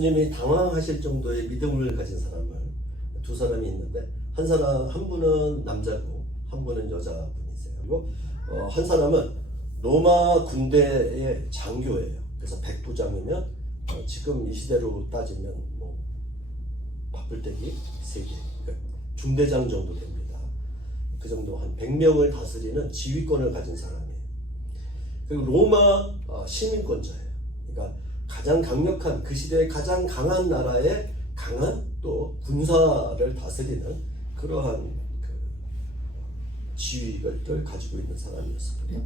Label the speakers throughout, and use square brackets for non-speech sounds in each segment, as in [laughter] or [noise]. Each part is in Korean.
Speaker 1: 예수님이 당황하실 정도의 믿음을 가진 사람을 두 사람이 있는데 한 사람 한 분은 남자고 한 분은 여자분이세요. 그리고 어, 한 사람은 로마 군대의 장교예요. 그래서 백부장이면 어, 지금 이 시대로 따지면 뭐 바쁠 때기 세 개, 그러니까 중대장 정도 됩니다. 그 정도 한 100명을 다스리는 지휘권을 가진 사람이에요. 그리고 로마 어, 시민권자예요. 그러니까 가장 강력한 그 시대의 가장 강한 나라의 강한 또 군사를 다스리는 그러한 그 지위를 가지고 있는 사람이었습니다.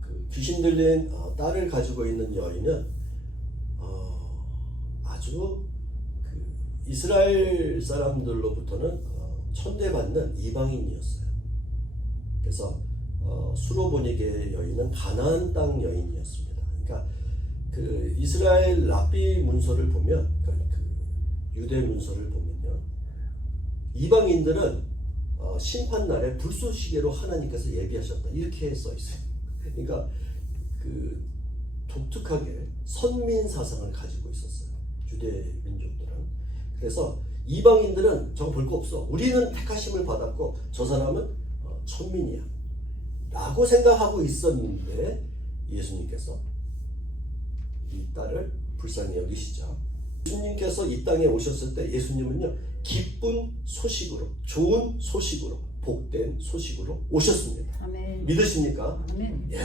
Speaker 1: 그 귀신 들린 어, 딸을 가지고 있는 여인은 어, 아주 그 이스라엘 사람들로부터는 어, 천대받는 이방인이었어요. 그래서 어, 수로보니게의 여인은 가나안 땅 여인이었습니다. 그러니까 그 이스라엘 랍비 문서를 보면 그, 그 유대 문서를 보면요 이방인들은 어, 심판 날에 불쏘시개로 하나님께서 예비하셨다 이렇게 써 있어요. [laughs] 그러니까 그 독특하게 선민 사상을 가지고 있었어요. 유대 민족들은 그래서 이방인들은 저거 볼 거 없어. 우리는 택하심을 받았고 저 사람은 어, 천민이야. 라고 생각하고 있었는데 예수님께서 이 딸을 불쌍히 여기시죠. 예수님께서 이 땅에 오셨을 때 예수님은요 기쁜 소식으로 좋은 소식으로 복된 소식으로 오셨습니다.
Speaker 2: 아멘.
Speaker 1: 믿으십니까?
Speaker 2: 아멘.
Speaker 1: 예.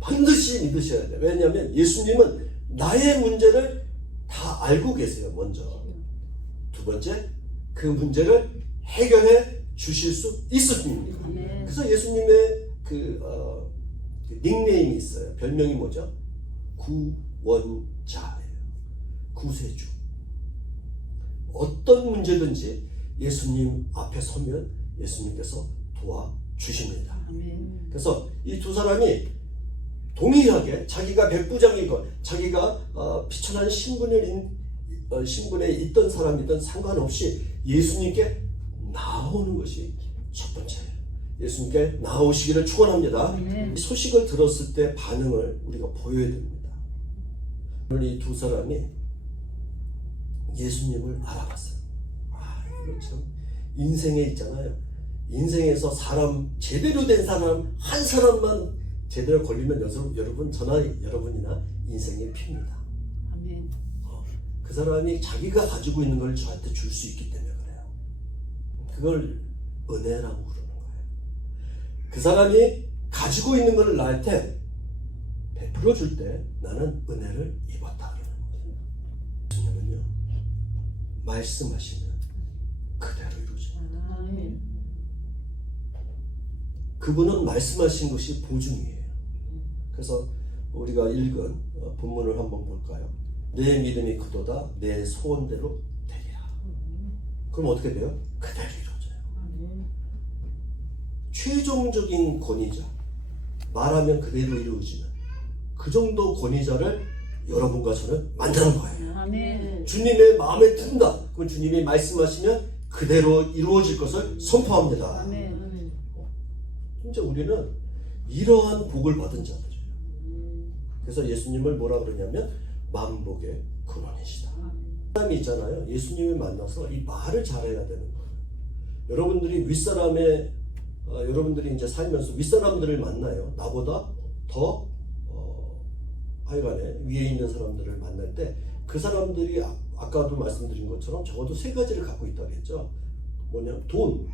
Speaker 1: 반드시 믿으셔야 돼요. 왜냐하면 예수님은 나의 문제를 다 알고 계세요. 먼저 두 번째 그 문제를 해결해 주실 수 있습니다.
Speaker 2: 아멘.
Speaker 1: 그래서 예수님의 그, 어, 그 닉네임이 있어요. 별명이 뭐죠? 구원자예요. 구세주. 어떤 문제든지 예수님 앞에 서면 예수님께서 도와주십니다. 그래서 이 두 사람이 동일하게 자기가 백부장이건 자기가 어, 비천한 신분에, 인- 어, 신분에 있던 사람이든 상관없이 예수님께 나오는 것이 첫 번째예요. 예수님께 나오시기를 축원합니다. 소식을 들었을 때 반응을 우리가 보여야 됩니다. 오늘 이두 사람이 예수님을 알아봤어요. 아, 이거 참 인생에 있잖아요. 인생에서 사람 제대로 된 사람 한 사람만 제대로 걸리면 여러분, 여러분 저나 여러분이나 인생에 핍니다.
Speaker 2: 아멘.
Speaker 1: 그 사람이 자기가 가지고 있는 걸 저한테 줄 수 있기 때문에 그래요. 그걸 은혜라고 그러는 거예요. 그 사람이 가지고 있는 걸 나한테 베풀어 줄 때 나는 은혜를 입었다. 예수님은요 말씀하시면 그대로.
Speaker 2: 아멘.
Speaker 1: 그분은 말씀하신 것이 보증이에요. 그래서 우리가 읽은 어, 본문을 한번 볼까요? 내 믿음이 크도다 내 소원대로 되리라. 그럼 어떻게 돼요? 그대로 이루어져요. 최종적인 권위자 말하면 그대로 이루어지는 그 정도 권위자를 여러분과 저는 만나는 거예요.
Speaker 2: 아멘.
Speaker 1: 주님의 마음에 든다. 그럼 주님이 말씀하시면 그대로 이루어질 것을 선포합니다.
Speaker 2: 아멘.
Speaker 1: 진짜 우리는 이러한 복을 받은 자들이에요. 그래서 예수님을 뭐라 그러냐면 만복의 근원이시다. 사람이 있잖아요. 예수님을 만나서 이 말을 잘해야 되는 거예요. 여러분들이 윗사람의 어, 여러분들이 이제 살면서 윗사람들을 만나요. 나보다 더 어, 하여간에 위에 있는 사람들을 만날 때 그 사람들이 아, 아까도 말씀드린 것처럼 적어도 세 가지를 갖고 있다고 했죠. 뭐냐 돈,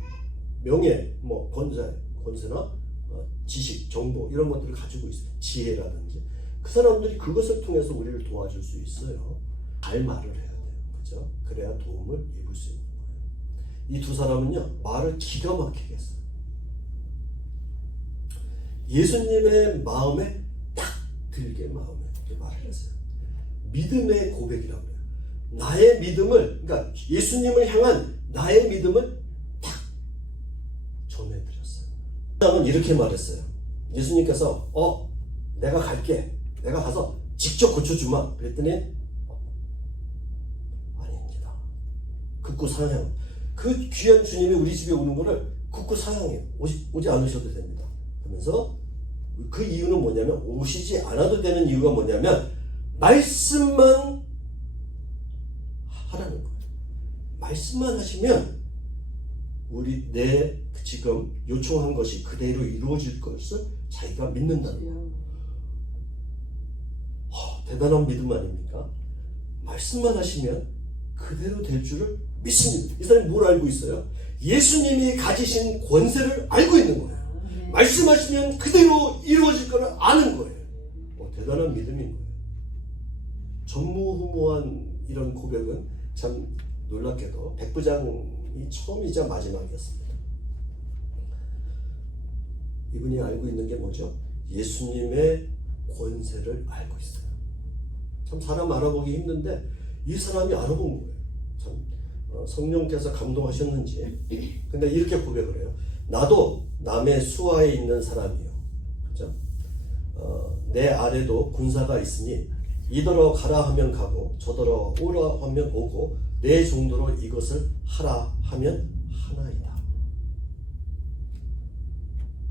Speaker 1: 명예, 뭐 권세, 권세나 어, 지식, 정보 이런 것들을 가지고 있어요. 지혜라든지 그 사람들이 그것을 통해서 우리를 도와줄 수 있어요. 잘 말을 해야 돼요. 그죠? 그래야 도움을 입을 수 있는 거예요. 이 두 사람은요, 말을 기가 막히게 했어요. 예수님의 마음에 딱 들게 마음에 이렇게 말을 했어요. 믿음의 고백이라고 해요. 나의 믿음을, 그러니까 예수님을 향한 나의 믿음을 딱 전해드렸어요. 사람은 이렇게 말했어요. 예수님께서, 어, 내가 갈게. 내가 가서 직접 고쳐주마. 그랬더니, 어, 아닙니다. 극구 사양. 그 귀한 주님이 우리 집에 오는 거를 극구 사양해요. 오지, 오지 않으셔도 됩니다. 그러면서 그 이유는 뭐냐면 오시지 않아도 되는 이유가 뭐냐면 말씀만 말씀만 하시면 우리 내 지금 요청한 것이 그대로 이루어질 것을 자기가 믿는다는 거예요. 허, 대단한 믿음 아닙니까? 말씀만 하시면 그대로 될 줄을 믿습니다. 이 사람이 뭘 알고 있어요? 예수님이 가지신 권세를 알고 있는 거예요. 말씀하시면 그대로 이루어질 거를 아는 거예요. 어, 대단한 믿음인 거예요. 전무후무한 이런 고백은 참 놀랍게도 백부장이 처음이자 마지막이었습니다. 이분이 알고 있는 게 뭐죠? 예수님의 권세를 알고 있어요. 참 사람 알아보기 힘든데 이 사람이 알아본 거예요. 참 어, 성령께서 감동하셨는지. 근데 이렇게 고백을 해요. 나도 남의 수하에 있는 사람이요. 그죠? 어, 내 아래도 군사가 있으니 이더러 가라 하면 가고 저더러 오라 하면 오고 내 정도로 이것을 하라 하면 하나이다.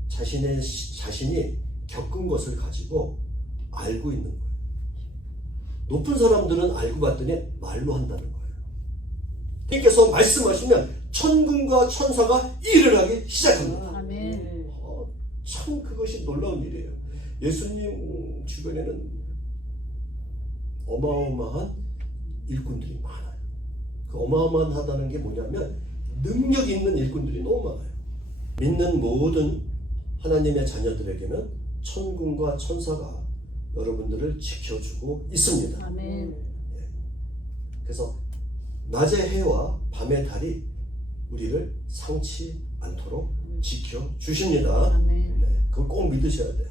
Speaker 1: 자신의 자신이 겪은 것을 가지고 알고 있는 거예요. 높은 사람들은 알고 봤더니 말로 한다는 거예요. 주님께서 말씀하시면 천군과 천사가 일을 하기 시작합니다.
Speaker 2: 아멘.
Speaker 1: 어, 참 그것이 놀라운 일이에요. 예수님 주변에는 어마어마한 일꾼들이 많아요. 그 어마어마하다는 게 뭐냐면 능력 있는 일꾼들이 너무 많아요. 믿는 모든 하나님의 자녀들에게는 천군과 천사가 여러분들을 지켜주고 있습니다.
Speaker 2: 아멘.
Speaker 1: 그래서 낮의 해와 밤의 달이 우리를 상치 않도록 지켜 주십니다. 네, 그걸 꼭 믿으셔야 돼요.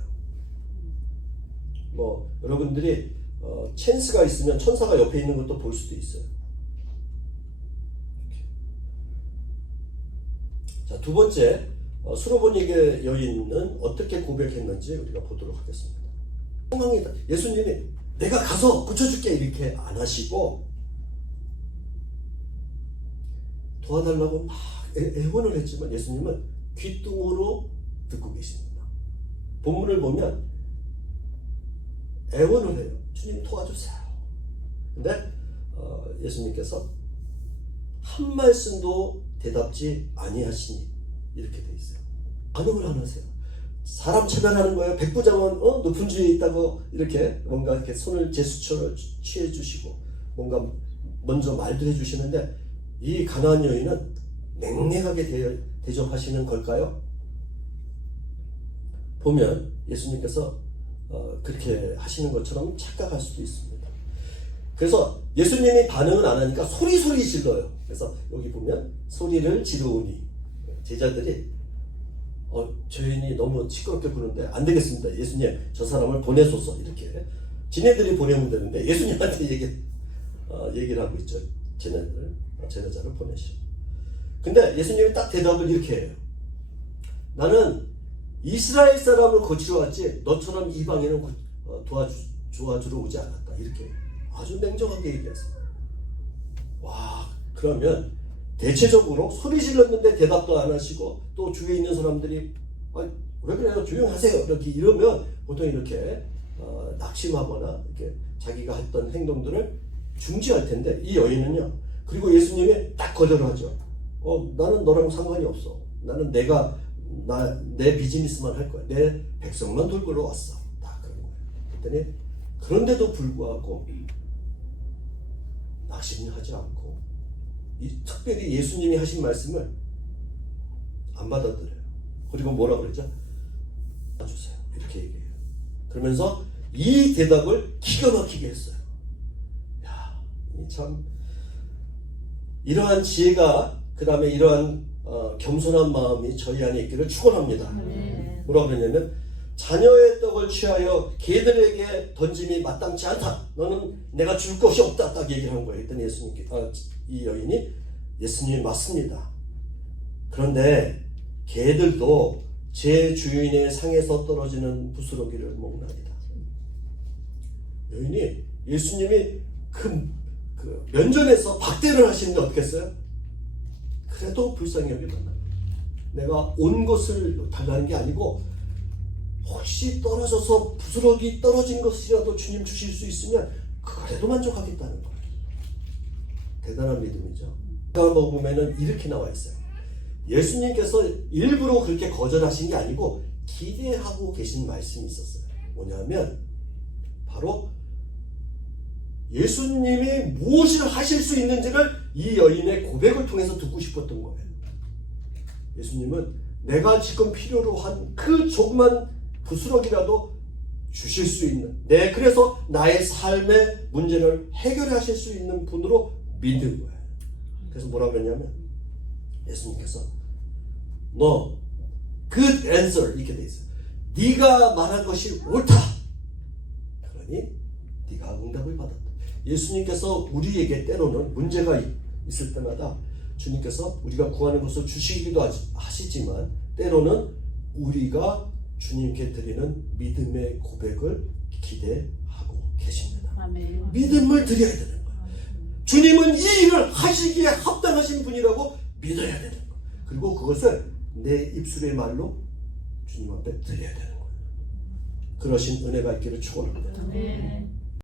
Speaker 1: 뭐 여러분들이 어, 찬스가 있으면 천사가 옆에 있는 것도 볼 수도 있어요. 자, 두 번째 어, 수로보니게 여인은 어떻게 고백했는지 우리가 보도록 하겠습니다. 상황이 예수님이 내가 가서 고쳐줄게 이렇게 안 하시고 도와달라고 막 애- 애원을 했지만 예수님은 귓등으로 듣고 계십니다. 본문을 보면 애원을 해요. 주님 도와주세요. 근데 어, 예수님께서 한 말씀도 대답지 아니하시니 이렇게 돼 있어요. 반응을 안 하세요. 사람 차별하는 거예요. 백부장은 어? 높은 주에 있다고 이렇게 뭔가 이렇게 손을 제스처를 취해 주시고 뭔가 먼저 말도 해 주시는데 이 가나안 여인은 냉랭하게 대, 대접하시는 걸까요? 보면 예수님께서 어, 그렇게 하시는 것처럼 착각할 수도 있습니다. 그래서 예수님이 반응을 안 하니까 소리 소리 질러요. 그래서 여기 보면 소리를 지르오니 제자들이 어, 저희는 너무 시끄럽게 부르는데 안 되겠습니다. 예수님 저 사람을 보내소서 이렇게 지네들이 보내면 되는데 예수님한테 얘기 어, 얘기를 하고 있죠. 어, 제자를 보내시오. 근데 예수님이 딱 대답을 이렇게 해요. 나는 이스라엘 사람을 고치러 왔지 너처럼 이방인을 고- 어, 도와주 도와주러 오지 않았다. 이렇게 아주 냉정하게 얘기했어요. 와 그러면 대체적으로 소리 질렀는데 대답도 안 하시고 또 주위에 있는 사람들이 아, 왜 그래요? 조용하세요. 이렇게 이러면 보통 이렇게 어, 낙심하거나 이렇게 자기가 했던 행동들을 중지할 텐데 이 여인은요. 그리고 예수님이 딱 거절하죠. 어 나는 너랑 상관이 없어. 나는 내가 나 내 비즈니스만 할 거야. 내 백성만 돌보러 왔어. 다 그런 거예요. 그랬더니 그런데도 불구하고 낙심하지 않고 이, 특별히 예수님이 하신 말씀을 안 받아들여요. 그리고 뭐라 그랬죠? 주세요. 이렇게 얘기해요. 그러면서 이 대답을 기가 막히게 했어요. 야, 이참 이러한 지혜가 그 다음에 이러한 어, 겸손한 마음이 저희 안에 있기를 축원합니다.
Speaker 2: 아멘.
Speaker 1: 뭐라 그랬냐면 자녀의 떡을 취하여 개들에게 던짐이 마땅치 않다. 너는 내가 줄 것이 없다. 딱 얘기를 한 거예요. 했더니 예수님께 아, 이 여인이 예수님 맞습니다. 그런데 개들도 제 주인의 상에서 떨어지는 부스러기를 먹나이다. 여인이 예수님이 그, 그 면전에서 박대를 하시는데 어떻게 했어요? 그래도 불쌍히 여기다. 내가 온 것을 달라는 게 아니고 혹시 떨어져서 부스러기 떨어진 것이라도 주님 주실 수 있으면 그래도 만족하겠다는 거예요. 대단한 믿음이죠. 먹으면은 이렇게 나와 있어요. 예수님께서 일부러 그렇게 거절하신 게 아니고 기대하고 계신 말씀이 있었어요. 뭐냐면 바로 예수님이 무엇을 하실 수 있는지를 이 여인의 고백을 통해서 듣고 싶었던 거예요. 예수님은 내가 지금 필요로 한 그 조그만 부스럭이라도 주실 수 있는 내 그래서 나의 삶의 문제를 해결하실 수 있는 분으로 믿는 거예요. 그래서 뭐라 그랬냐면 예수님께서 너 good answer 이렇게 돼 있어요. 네가 말한 것이 옳다. 그러니 네가 응답을 받았다. 예수님께서 우리에게 때로는 문제가 있- 있을 때마다 주님께서 우리가 구하는 것을 주시기도 하시지만 때로는 우리가 주님께 드리는 믿음의 고백을 기대하고 계십니다.
Speaker 2: 아멘.
Speaker 1: 믿음을 드려야 되는 거예요. 주님은 이 일을 하시기에 합당하신 분이라고 믿어야 되는 거예요. 그리고 그것을 내 입술의 말로 주님 앞에 드려야 되는 거예요. 그러신 은혜가 있기를 축원합니다.
Speaker 2: 아멘.